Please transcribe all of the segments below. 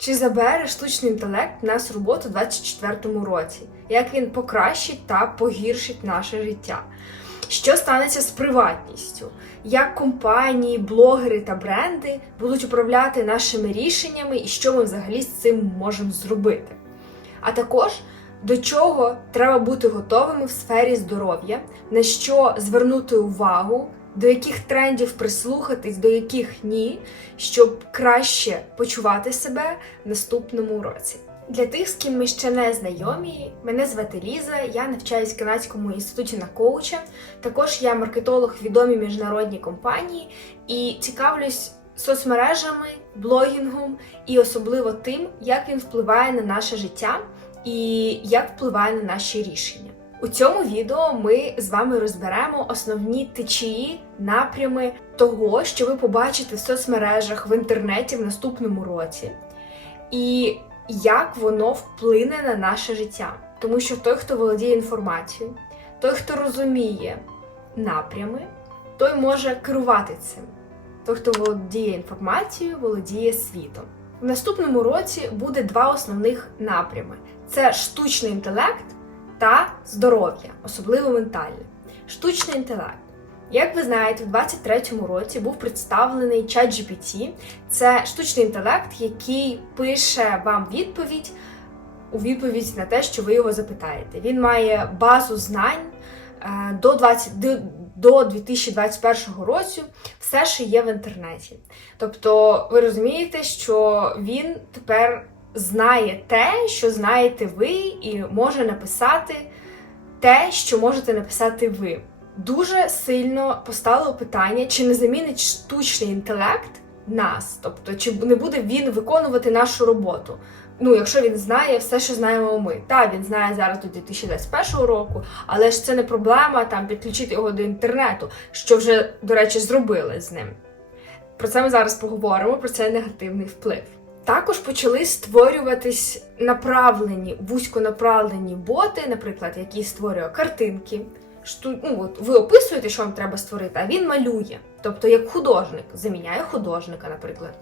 Чи забере штучний інтелект нас роботу у 2024 році? Як він покращить та погіршить наше життя? Що станеться з приватністю? Як компанії, блогери та бренди будуть управляти нашими рішеннями і що ми взагалі з цим можемо зробити? А також до чого треба бути готовими в сфері здоров'я, на що звернути увагу, до яких трендів прислухатись, до яких ні, щоб краще почувати себе в наступному році. Для тих, з ким ми ще не знайомі, мене звати Ліза, я навчаюсь в Канадському інституті на коуча. Також я маркетолог відомій міжнародній компанії і цікавлюсь соцмережами, блогінгом і особливо тим, як він впливає на наше життя і як впливає на наші рішення. У цьому відео ми з вами розберемо основні течії, напрями того, що ви побачите в соцмережах в інтернеті в наступному році, і як воно вплине на наше життя. Тому що той, хто володіє інформацією, той, хто розуміє напрями, той може керувати цим. Той, хто володіє інформацією, володіє світом. В наступному році буде два основних напрями: це штучний інтелект та здоров'я, особливо ментальне. Штучний інтелект. Як ви знаєте, в 2023 році був представлений ChatGPT. Це штучний інтелект, який пише вам відповідь у відповідь на те, що ви його запитаєте. Він має базу знань е, до 20, до- до 2021 року, все, що є в інтернеті. Тобто, ви розумієте, що він тепер знає те, що знаєте ви, і може написати те, що можете написати ви. Дуже сильно поставило питання, чи не замінить штучний інтелект нас, тобто чи не буде він виконувати нашу роботу. Ну, якщо він знає все, що знаємо ми. Так, він знає зараз до 2021 року, але ж це не проблема там підключити його до інтернету, що вже, до речі, зробили з ним. Про це ми зараз поговоримо, про цей негативний вплив. Також почали створюватись направлені, вузьконаправлені боти, наприклад, які створює картинки. Шту... Ну, от ви описуєте, що вам треба створити, а він малює. Тобто, як художник, заміняє художника, наприклад.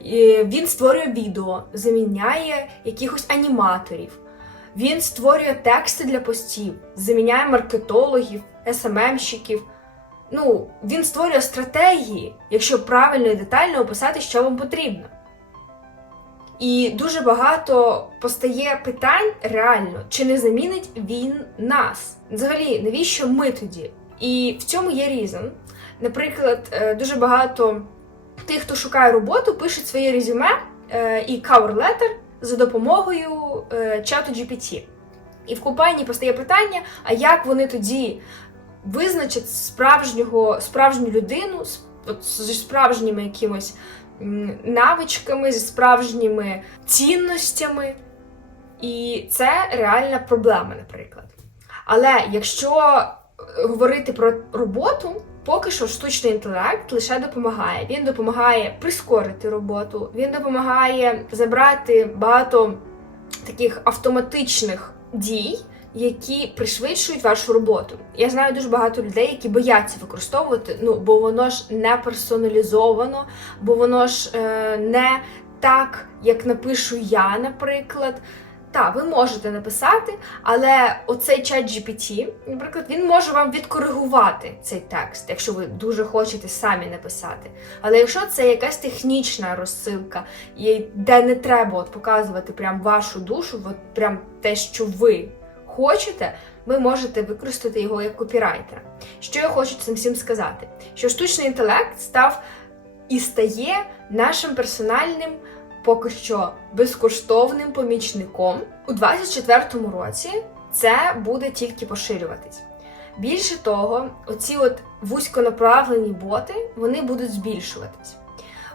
І Він створює відео, заміняє якихось аніматорів. Він створює тексти для постів, заміняє маркетологів, СММщиків. Ну, він створює стратегії, якщо правильно і детально описати, що вам потрібно. І дуже багато постає питань реально, чи не замінить він нас? Взагалі, навіщо ми тоді? І в цьому є різон. Наприклад, е, дуже багато тих, хто шукає роботу, пишуть своє резюме е, і cover letter за допомогою е, чату GPT. І в компанії постає питання: а як вони тоді визначать справжнього, справжню людину з, справжніми якимось навичками, зі справжніми цінностями? І це реальна проблема, наприклад. Але якщо е, говорити про роботу, поки що штучний інтелект лише допомагає. Він допомагає прискорити роботу, він допомагає забрати багато таких автоматичних дій, які пришвидшують вашу роботу. Я знаю дуже багато людей, які бояться використовувати, ну бо воно ж не персоналізовано, бо воно ж е, не так, як напишу я, наприклад. Так, ви можете написати, але оцей чат GPT, наприклад, він може вам відкоригувати цей текст, якщо ви дуже хочете самі написати. Але якщо це якась технічна розсилка, де не треба от показувати прям вашу душу, от прям те, що ви хочете, ви можете використати його як копірайтера. Що я хочу цим всім сказати? Що штучний інтелект став і стає нашим персональним поки що безкоштовним помічником. У 2024 році це буде тільки поширюватись. Більше того, оці от вузьконаправлені боти вони будуть збільшуватись.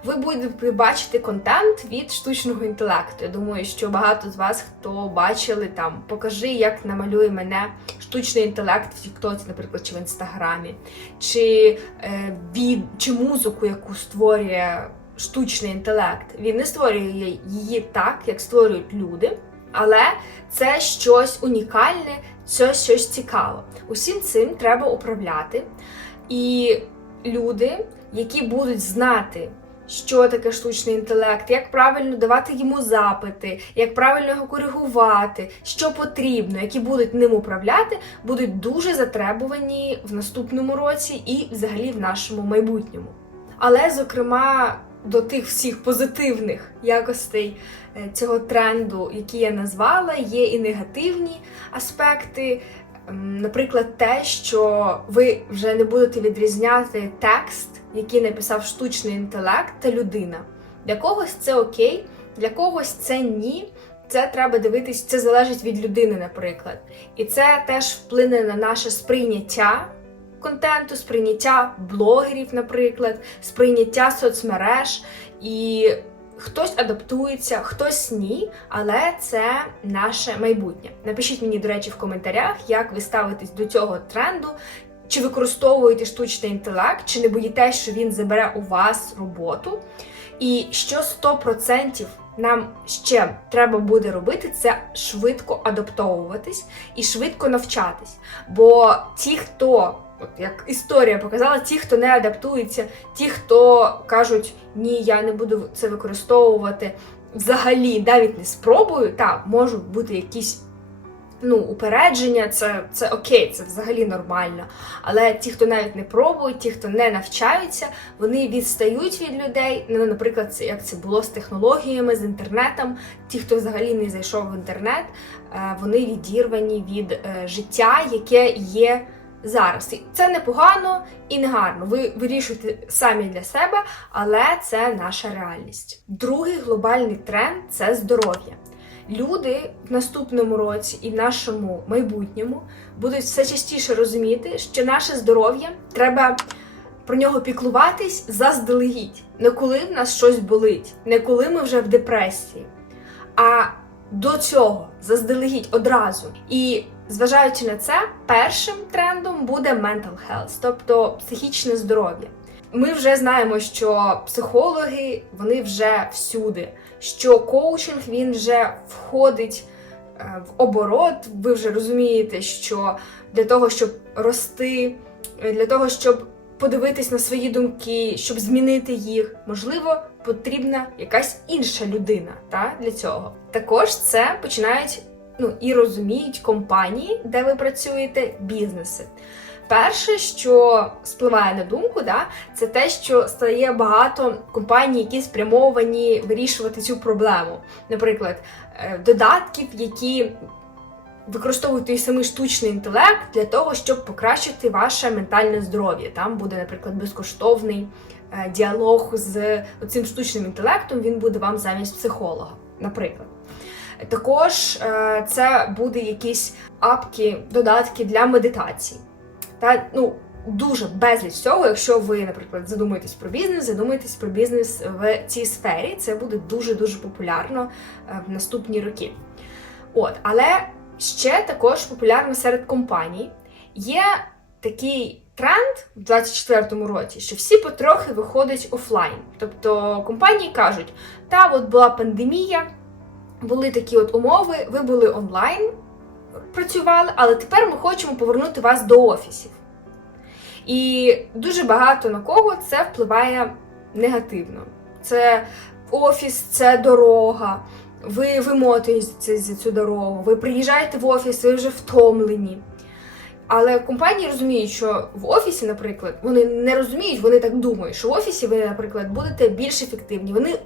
Ви будете бачити контент від штучного інтелекту. Я думаю, що багато з вас, хто бачили там, покажи, як намалює мене штучний інтелект в Тіктоці, наприклад, чи в інстаграмі, чи, е, від, чи музику, яку створює штучний інтелект. Він не створює її так, як створюють люди, але це щось унікальне, це щось цікаве. Усім цим треба управляти. І люди, які будуть знати, що таке штучний інтелект, як правильно давати йому запити, як правильно його коригувати, що потрібно, які будуть ним управляти, будуть дуже затребувані в наступному році і взагалі в нашому майбутньому. Але, зокрема, до тих всіх позитивних якостей е, цього тренду, які я назвала, є і негативні аспекти. Наприклад, те, що ви вже не будете відрізняти текст, який написав штучний інтелект та людина. Для когось це окей, для когось це ні. Це треба дивитись, це залежить від людини, наприклад. І це теж вплине на наше сприйняття контенту, сприйняття блогерів, наприклад, сприйняття соцмереж. І хтось адаптується, хтось ні, але це наше майбутнє. Напишіть мені, до речі, в коментарях, як ви ставитесь до цього тренду. Чи використовуєте штучний інтелект, чи не боїтесь, що він забере у вас роботу? І що 100% нам ще треба буде робити, це швидко адаптовуватись і швидко навчатись. Бо ті, хто, от як історія показала, ті, хто не адаптується, ті, хто кажуть, ні, я не буду це використовувати, взагалі навіть не спробую, так, можуть бути якісь. Ну, упередження, це, це окей, це взагалі нормально. Але ті, хто навіть не пробують, ті, хто не навчаються, вони відстають від людей. Ну, наприклад, це як це було з технологіями, з інтернетом. Ті, хто взагалі не зайшов в інтернет, е, вони відірвані від е, життя, яке є зараз. Це не погано і не гарно. Ви вирішуєте самі для себе, але це наша реальність. Другий глобальний тренд це здоров'я. Люди в наступному році і в нашому майбутньому будуть все частіше розуміти, що наше здоров'я треба про нього піклуватись заздалегідь, не коли в нас щось болить, не коли ми вже в депресії, а до цього заздалегідь одразу. І зважаючи на це, першим трендом буде mental health, тобто психічне здоров'я. Ми вже знаємо, що психологи вони вже всюди, що коучинг він вже входить е, в оборот. Ви вже розумієте, що для того, щоб рости, е, для того, щоб подивитись на свої думки, щоб змінити їх, можливо, потрібна якась інша людина та, для цього. Також це починають ну, і розуміють компанії, де ви працюєте, бізнеси. Перше, що спливає на думку, да, це те, що стає багато компаній, які спрямовані вирішувати цю проблему. Наприклад, е, додатків, які використовують той самий штучний інтелект для того, щоб покращити ваше ментальне здоров'я. Там буде, наприклад, безкоштовний е, діалог з цим штучним інтелектом. Він буде вам замість психолога, наприклад. Також е, це буде якісь апки, додатки для медитації. Та ну дуже безліч всього, якщо ви, наприклад, задумуєтесь про бізнес, задумуєтесь про бізнес в цій сфері, це буде дуже дуже популярно е, в наступні роки. От, але ще також популярно серед компаній є такий тренд в 24-му році, що всі потрохи виходять офлайн. Тобто компанії кажуть, та от була пандемія, були такі от умови, ви були онлайн, працювали, але тепер ми хочемо повернути вас до офісів. І дуже багато на кого це впливає негативно. Це офіс, це дорога. Ви вимотуєтеся за цю дорогу, ви приїжджаєте в офіс, ви вже втомлені. Але компанії розуміють, що в офісі, наприклад, вони не розуміють, вони так думають, що в офісі ви, наприклад, будете більш ефективні. Вони,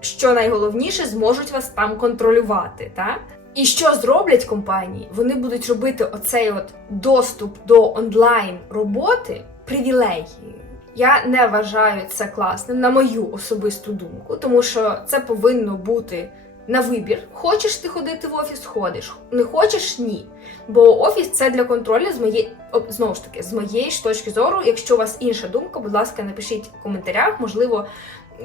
що найголовніше, зможуть вас там контролювати. Так? І що зроблять компанії? Вони будуть робити оцей от доступ до онлайн роботи привілегією. Я не вважаю це класним, на мою особисту думку, тому що це повинно бути на вибір. Хочеш ти ходити в офіс, ходиш. Не хочеш ні. Бо офіс це для контролю з моєї знову ж таки, з моєї ж точки зору. Якщо у вас інша думка, будь ласка, напишіть в коментарях. Можливо,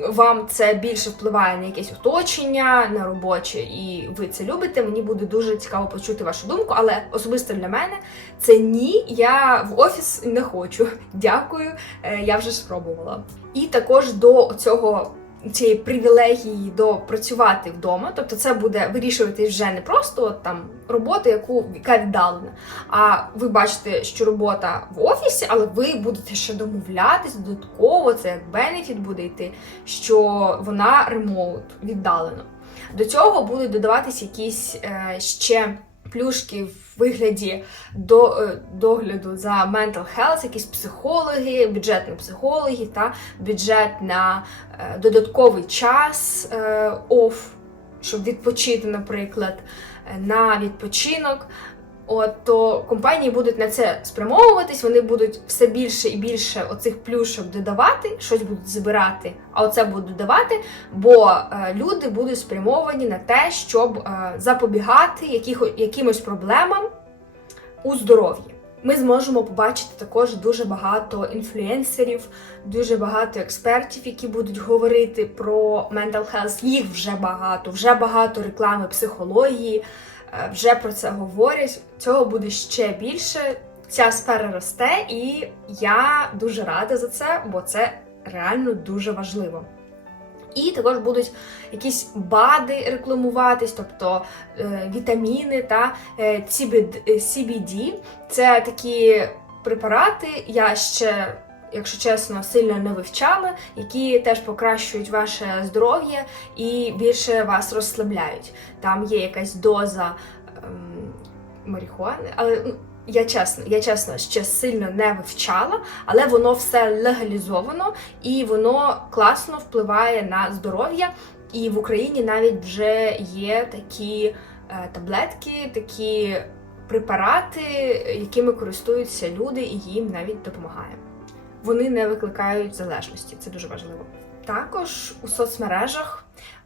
вам це більше впливає на якесь оточення, на робоче, і ви це любите. Мені буде дуже цікаво почути вашу думку, але особисто для мене це ні. Я в офіс не хочу. Дякую, е, я вже спробувала. І також до цього цієї привілегії до працювати вдома. Тобто це буде вирішуватись вже не просто от, там робота, яку яка віддалена. А ви бачите, що робота в офісі, але ви будете ще домовлятись додатково, це як бенефіт буде йти, що вона ремоут віддалено. До цього будуть додаватись якісь е, ще плюшки в вигляді до, е, догляду за mental health, якісь психологи, бюджетні психологи та бюджет на е, додатковий час е, оф, щоб відпочити, наприклад, е, на відпочинок. От то компанії будуть на це спрямовуватись, вони будуть все більше і більше оцих плюшок додавати, щось будуть збирати, а оце будуть додавати, бо е, люди будуть спрямовані на те, щоб е, запобігати яких, якимось проблемам у здоров'ї. Ми зможемо побачити також дуже багато інфлюенсерів, дуже багато експертів, які будуть говорити про mental health. Їх вже багато, вже багато реклами психології, вже про це говорять. Цього буде ще більше. Ця сфера росте, і я дуже рада за це, бо це реально дуже важливо. І також будуть якісь БАДи рекламуватись, тобто е, вітаміни та е, CBD, е. Це такі препарати, я ще, якщо чесно, сильно не вивчала, які теж покращують ваше здоров'я і більше вас розслабляють. Там є якась доза ем, марихуани, але ну, я чесно, я чесно ще сильно не вивчала, але воно все легалізовано і воно класно впливає на здоров'я. І в Україні навіть вже є такі е, таблетки, такі препарати, якими користуються люди, і їм навіть допомагає. Вони не викликають залежності, це дуже важливо. Також у соцмережах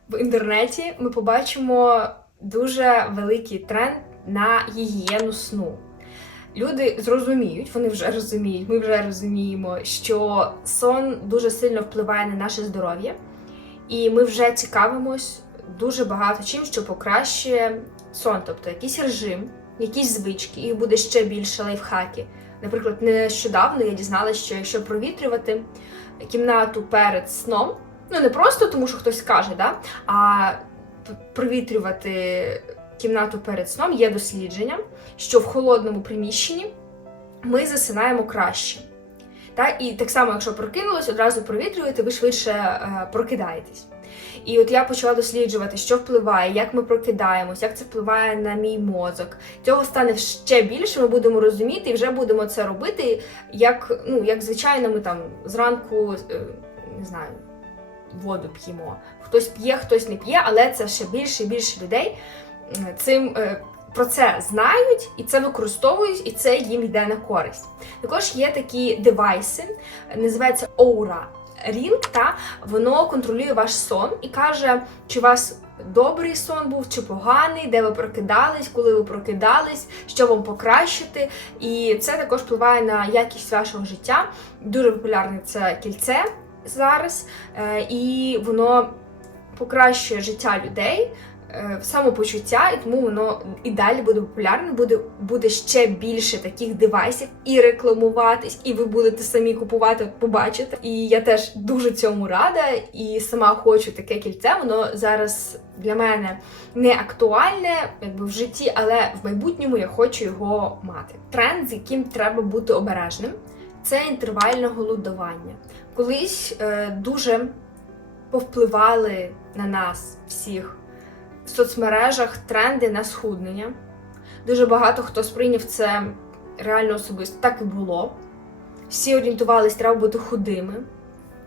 в інтернеті ми побачимо дуже великий тренд на гігієну сну. Люди зрозуміють, вони вже розуміють, ми вже розуміємо, що сон дуже сильно впливає на наше здоров'я, і ми вже цікавимось дуже багато чим, що покращує сон, тобто якийсь режим, якісь звички, і буде ще більше лайфхаків. Наприклад, нещодавно я дізналася, що якщо провітрювати кімнату перед сном, ну не просто тому, що хтось каже, да, а провітрювати кімнату перед сном є дослідження, що в холодному приміщенні ми засинаємо краще. Та? І так само, якщо прокинулись, одразу провітрюєте, ви швидше е, прокидаєтесь. І от я почала досліджувати, що впливає, як ми прокидаємось, як це впливає на мій мозок. Цього стане ще більше, ми будемо розуміти і вже будемо це робити, як, ну, як звичайно, ми там зранку, е, не знаю, воду п'ємо. Хтось п'є, хтось не п'є, але це ще більше і більше людей е, цим. е, Про це знають і це використовують, і це їм йде на користь. Також є такі девайси, називається Aura Ring, та воно контролює ваш сон і каже, чи у вас добрий сон був, чи поганий, де ви прокидались, коли ви прокидались, що вам покращити. І це також впливає на якість вашого життя. Дуже популярне це кільце зараз, е, і воно покращує життя людей. Е, Самопочуття, і тому воно і далі буде популярне, буде, буде ще більше таких девайсів і рекламуватись, і ви будете самі купувати, побачите. І я теж дуже цьому рада, і сама хочу таке кільце. Воно зараз для мене не актуальне якби в житті, але в майбутньому я хочу його мати. Тренд, з яким треба бути обережним, це інтервальне голодування. Колись е, дуже повпливали на нас всіх в соцмережах тренди на схуднення. Дуже багато хто сприйняв це реально особисто. Так і було. Всі орієнтувались, треба бути худими.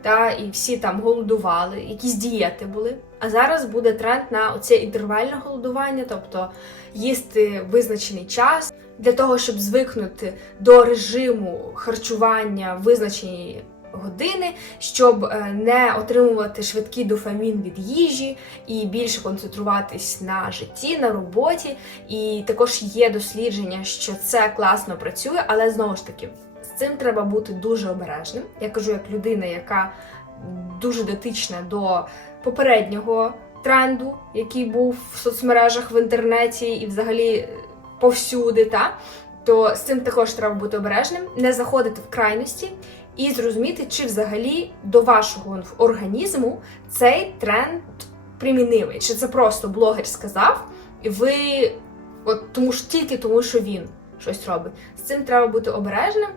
Та, і всі там голодували, якісь дієти були. А зараз буде тренд на оце інтервальне голодування, тобто їсти визначений час для того, щоб звикнути до режиму харчування визначені години, щоб е, не отримувати швидкий дофамін від їжі і більше концентруватись на житті, на роботі. І також є дослідження, що це класно працює, але знову ж таки. З цим треба бути дуже обережним. Я кажу як людина, яка дуже дотична до попереднього тренду, який був в соцмережах в інтернеті і взагалі повсюди, та то з цим також треба бути обережним, не заходити в крайності і зрозуміти, чи взагалі до вашого організму цей тренд примінивий, чи це просто блогер сказав, і ви от тому ж тільки тому, що він щось робить. З цим треба бути обережним.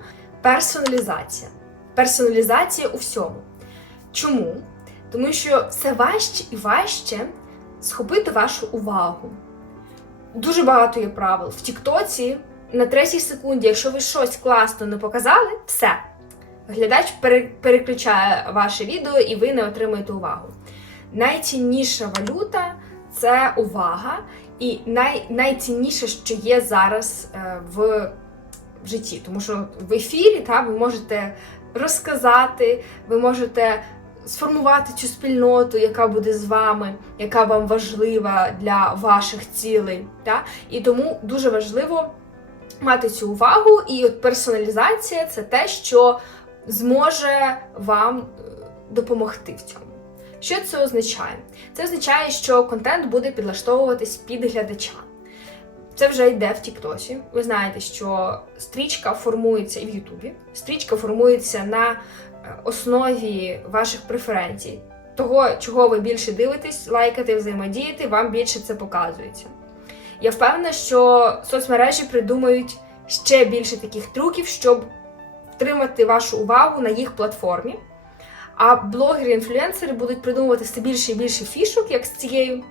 Персоналізація. Персоналізація у всьому. Чому? Тому що все важче і важче схопити вашу увагу. Дуже багато є правил. В Тіктоці на третій секунді, якщо ви щось класно не показали, все. Глядач переключає ваше відео і ви не отримуєте увагу. Найцінніша валюта це увага, і най, найцінніше, що є зараз е, в, в житті. Тому що в ефірі та, ви можете розказати, ви можете сформувати цю спільноту, яка буде з вами, яка вам важлива для ваших цілей. Та? І тому дуже важливо мати цю увагу, і от персоналізація це те, що зможе вам е, допомогти в цьому. Що це означає? Це означає, що контент буде підлаштовуватись під глядача. Це вже йде в Тіктосі. Ви знаєте, що стрічка формується і в Ютубі. Стрічка формується на е, основі ваших преференцій. Того, чого ви більше дивитесь, лайкати, взаємодіяти, вам більше це показується. Я впевнена, що соцмережі придумають ще більше таких трюків, щоб втримати вашу увагу на їх платформі. А блогери-інфлюенсери будуть придумувати все більше і більше фішок, як з цією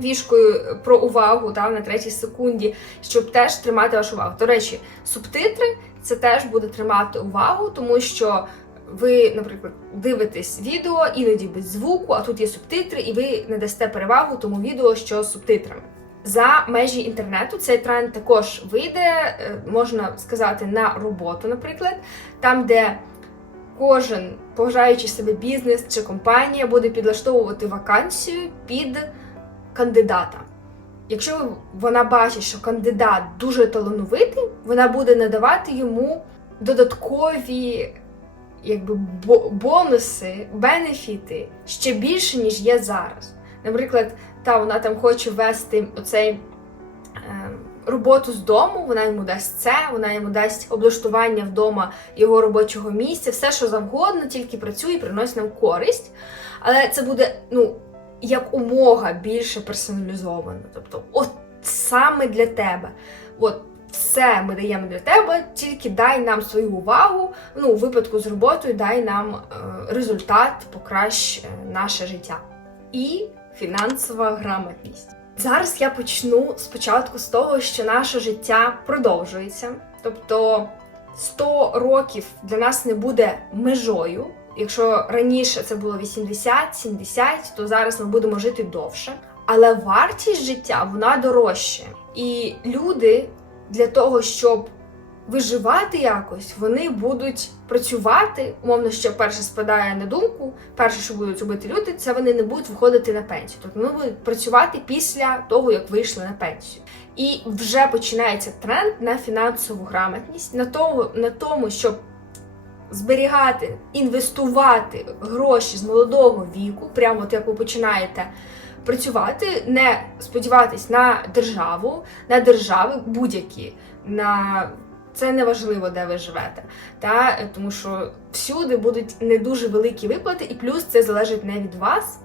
фішкою про увагу та, на третій секунді, щоб теж тримати вашу увагу. До речі, субтитри це теж буде тримати увагу, тому що ви, наприклад, дивитесь відео іноді без звуку, а тут є субтитри, і ви не дасте перевагу тому відео, що з субтитрами. За межі інтернету цей тренд також вийде, е, можна сказати, на роботу, наприклад, там, де кожен поважаючий себе бізнес чи компанія буде підлаштовувати вакансію під кандидата. Якщо вона бачить, що кандидат дуже талановитий, вона буде надавати йому додаткові якби, бонуси, бенефіти ще більше, ніж є зараз. Наприклад, та вона там хоче ввести оцей е, роботу з дому, вона йому дасть це, вона йому дасть облаштування вдома його робочого місця, все, що завгодно, тільки працює і приносить нам користь. Але це буде ну, як умога більше персоналізовано. Тобто, от саме для тебе. От все ми даємо для тебе, тільки дай нам свою увагу. Ну, у випадку з роботою дай нам е, результат, покращ е, наше життя. І фінансова грамотність. Зараз я почну спочатку з того, що наше життя продовжується. Тобто 100 років для нас не буде межою. Якщо раніше це було 80-70, то зараз ми будемо жити довше. Але вартість життя вона дорожча. І люди для того, щоб виживати якось, вони будуть працювати. Умовно, що перше спадає на думку, перше, що будуть робити люди, це вони не будуть виходити на пенсію. Тобто вони будуть працювати після того, як вийшли на пенсію. І вже починається тренд на фінансову грамотність, на тому, на тому, щоб зберігати, інвестувати гроші з молодого віку, прямо от як ви починаєте працювати, не сподіватись на державу, на держави будь-які. на це не важливо, де ви живете, та тому що всюди будуть не дуже великі виплати, і плюс це залежить не від вас.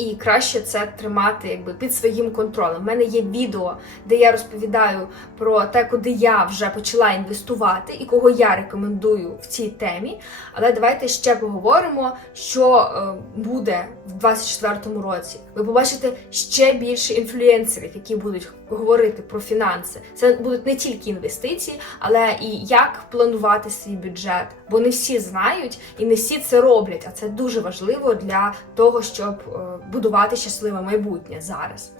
І краще це тримати якби під своїм контролем. У мене є відео, де я розповідаю про те, куди я вже почала інвестувати і кого я рекомендую в цій темі. Але давайте ще поговоримо, що е, буде в 2024 році. Ви побачите ще більше інфлюенсерів, які будуть говорити про фінанси. Це будуть не тільки інвестиції, але і як планувати свій бюджет. Бо не всі знають і не всі це роблять. А це дуже важливо для того, щоб е, будувати щасливе майбутнє зараз.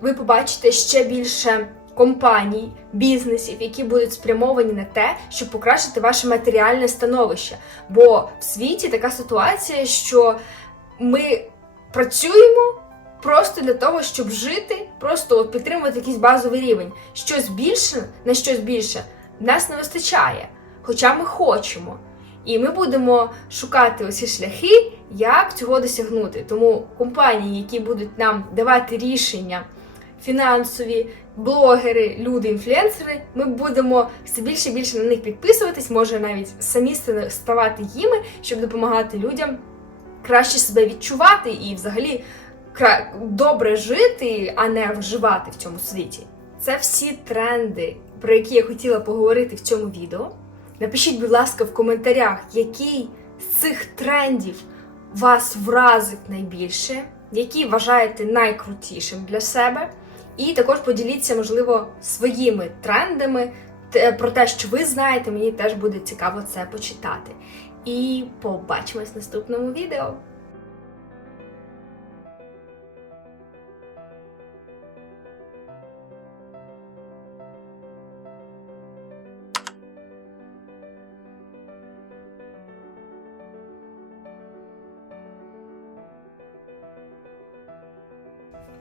Ви побачите ще більше компаній, бізнесів, які будуть спрямовані на те, щоб покращити ваше матеріальне становище. Бо в світі така ситуація, що ми працюємо просто для того, щоб жити, просто от підтримувати якийсь базовий рівень. Щось більше на щось більше нас не вистачає, хоча ми хочемо. І ми будемо шукати усі шляхи, як цього досягнути. Тому компанії, які будуть нам давати рішення, фінансові, блогери, люди, інфлюенсери. Ми будемо все більше і більше на них підписуватись, може навіть самі ставати їми, щоб допомагати людям краще себе відчувати і взагалі добре жити, а не вживати в цьому світі. Це всі тренди, про які я хотіла поговорити в цьому відео. Напишіть, будь ласка, в коментарях, який з цих трендів вас вразить найбільше, які вважаєте найкрутішим для себе. І також поділіться, можливо, своїми трендами про те, що ви знаєте. Мені теж буде цікаво це почитати. І побачимось в наступному відео.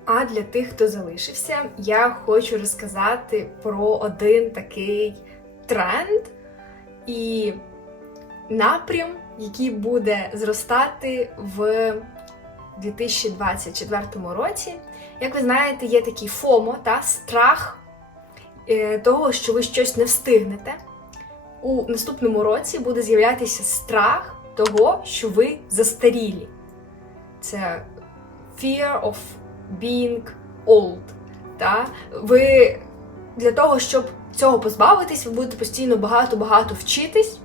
А для тих, хто залишився, я хочу розказати про один такий тренд і напрям, який буде зростати в 2024 році. Як ви знаєте, є такий ФОМО та страх е, того, що ви щось не встигнете. У наступному році буде з'являтися страх того, що ви застарілі. Це fear of being old. Та? Ви для того, щоб цього позбавитись, ви будете постійно багато-багато вчитись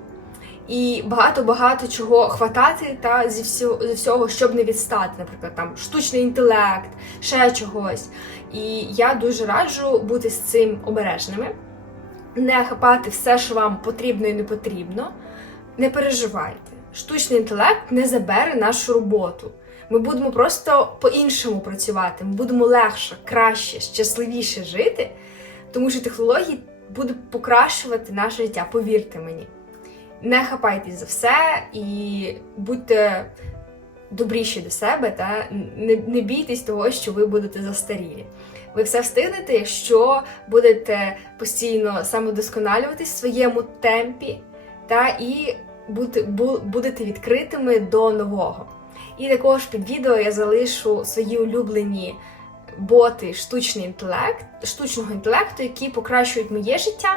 і багато-багато чого хватати та зі всього, зі всього, щоб не відстати, наприклад, там штучний інтелект, ще чогось. І я дуже раджу бути з цим обережними, не хапати все, що вам потрібно і не потрібно. Не переживайте. Штучний інтелект не забере нашу роботу. Ми будемо просто по-іншому працювати, ми будемо легше, краще, щасливіше жити, тому що технології будуть покращувати наше життя, повірте мені. Не хапайтесь за все і будьте добріші до себе та не, не бійтесь того, що ви будете застарілі. Ви все встигнете, якщо будете постійно самодосконалюватись в своєму темпі, та і бути, будете відкритими до нового. І також під відео я залишу свої улюблені боти штучний інтелект, штучного інтелекту, які покращують моє життя.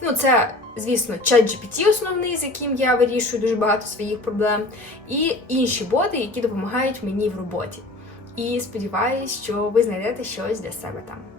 Ну, це, звісно, ChatGPT основний, з яким я вирішую дуже багато своїх проблем, і інші боти, які допомагають мені в роботі. І сподіваюсь, що ви знайдете щось для себе там.